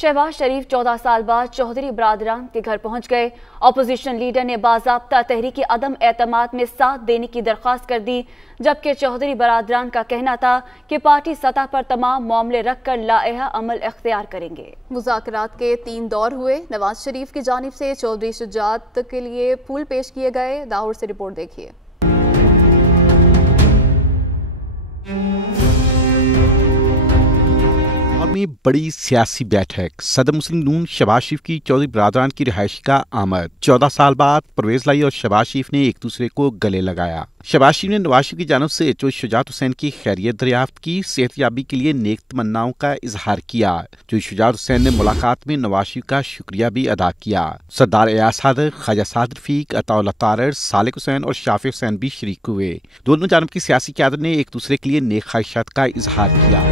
शहबाज शरीफ 14 साल बाद चौधरी बरादरान के घर पहुंच गए। अपोजिशन लीडर ने बाज़ाब्ता तहरीक अदम एतमाद में साथ देने की दरख्वास्त कर दी, जबकि चौधरी बरादरान का कहना था कि पार्टी सतह पर तमाम मामले रख कर लाएहा अमल इख्तियार करेंगे। मुज़ाकरात के 3 दौर हुए। नवाज शरीफ की जानिब से चौधरी शुजात के लिए फूल पेश किए गए। लाहौर से रिपोर्ट देखिए। में बड़ी सियासी बैठक। सदर मुस्लिम नून शहबाज शरीफ की चौधरी बरादरान की रिहाइश का आमद। 14 साल बाद परवेज लाई और शहबाज शरीफ ने एक दूसरे को गले लगाया। शहबाज शरीफ ने नवाज शरीफ की जानिब से चौधरी शुजात हुसैन की खैरियत दरियाफ्त की, सेहतयाबी के लिए नेक तमन्नाओं का इजहार किया। चौधरी शुजात हुसैन ने मुलाकात में नवाज शरीफ का शुक्रिया भी अदा किया। सरदार एयाज सादक, ख्वाजा साद रफीक, अताउल्लाह तारर, सालिक हुसैन और शाफी हुसैन भी शरीक हुए। दोनों जानिब की सियासी क़यादत ने एक दूसरे के लिए नेक ख्वाहिशात का इजहार किया।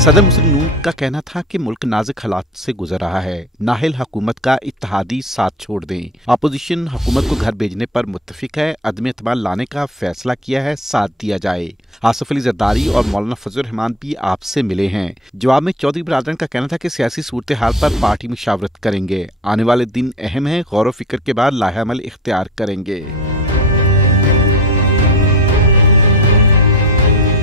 सदर मुस्लिम नून का कहना था कि मुल्क नाजुक हालात से गुजर रहा है, नाहिल हुकूमत का इत्तेहादी साथ छोड़ दें। अपोजिशन हुकूमत को घर भेजने पर मुत्तफिक है, अदम एतमाद लाने का फैसला किया है, साथ दिया जाए। आसिफ अली जरदारी और मौलाना फजल रहमान भी आपसे मिले हैं। जवाब में चौधरी बरादरान का कहना था कि सियासी सूरत हाल पर पार्टी मुशावरत करेंगे, आने वाले दिन अहम है, गौर व फिक्र के बाद लाहे अमल इख्तियार करेंगे।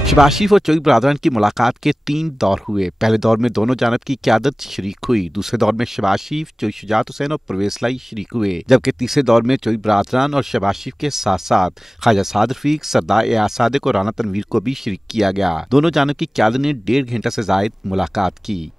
शहबाज शरीफ और चौधरी बरादरान की मुलाकात के 3 दौर हुए। पहले दौर में दोनों जानब की क़यादत शरीक हुई। दूसरे दौर में शहबाज शरीफ, चौधरी शुजात हुसैन और परवेज लाई शरीक हुए, जबकि तीसरे दौर में चौधरी बरादरान और शहबाज शरीफ के साथ साथ ख्वाजा साद रफीक, सरदार एयाज सादक और राना तनवीर को भी शरीक किया गया। दोनों जानब की क़यादत ने 1.5 घंटे से ज़ायद मुलाकात की।